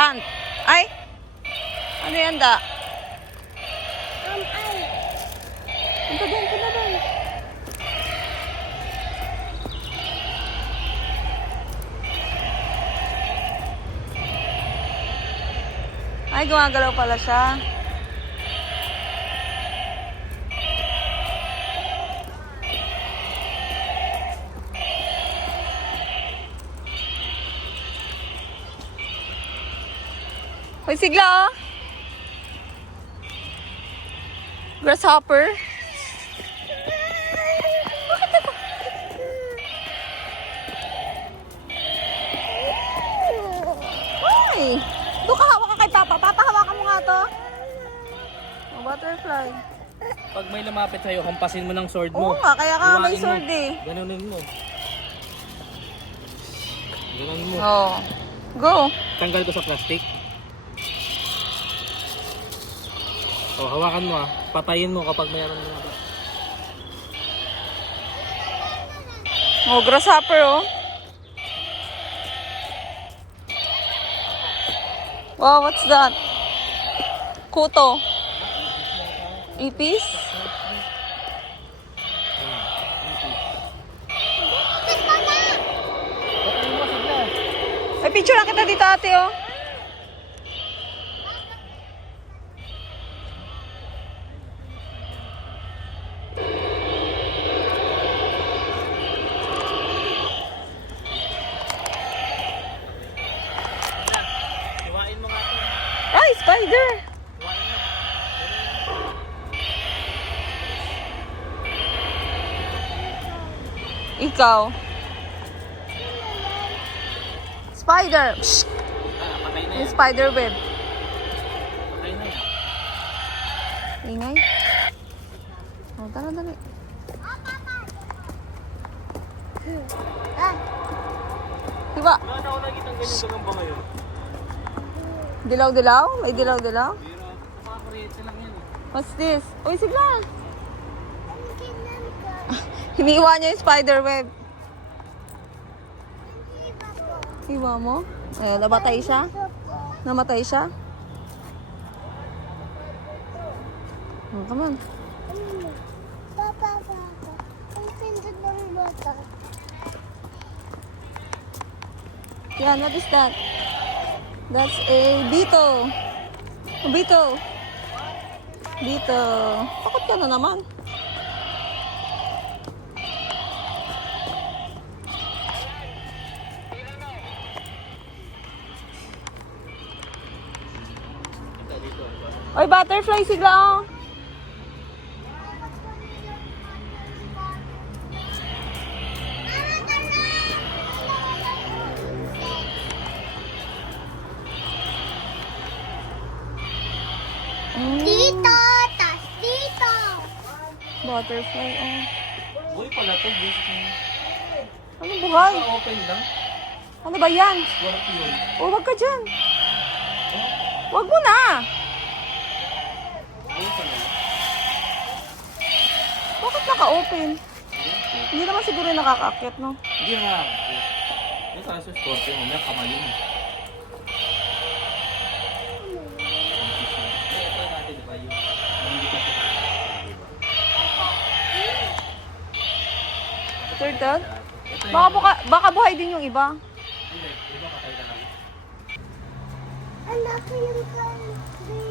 Ant. Ay! Ano yan da? Punta doon, punta doon. Ay, gumagalaw pala siya. Hoy, sigla oh. Grasshopper. Ay! Doon ka, hawak ka kay Papa. Papa, hawakan mo nga to. Oh, butterfly. Pag may lumapit sa'yo, hampasin mo ng sword mo. Oo nga, kaya ka may Iwain sword mo. eh. Ganunin mo. Ganunin mo. Oh. Go. Tanggal ko sa plastic. O, hawakan mo ah. Patayin mo kapag mayroon mo. Oh, grasshopper oh. Wow, what's that? Kuto. Ipis? Ay, picture lang kita dito ate oh. Iwain mo nga ito. Ay, spider! Ikaw. Spider! Psst! Patay na Yung yan. spider web. Patay na yan. Ingay. Oh, tara, dali. Diba? Wala na ako nakikita ganyan ba ngayon? Dilaw-dilaw? May dilaw-dilaw? Pero, makakuryente lang yan eh. What's this? Uy, sigla! Hiniwa niya yung spider web. Hiwa mo? Ayun, namatay siya? Namatay siya? Oh, come on. Papa. Ang pindot ng bata. Yan, what is that? That's a Bito. Oh, Bito. Bito. Takot ka na naman. Oy, butterfly sigla oh. Dito! Tas dito! Butterfly oh. Buhay pala ito. Buhay. Ano buhay? Open lang. Ano ba yan? Scorpion. Oh, wag ka dyan. Wag mo na. Buhay pala. Bakit naka-open? Hindi naman siguro yung nakaka-akyat, no? Hindi na. Yung sa scorpion mo, may kamalin. Ito natin, diba? Yung hindi pa siya. Turtle? Ito Baka buhay din yung iba. Hindi, iba patay ka lang. Anak ko yung country.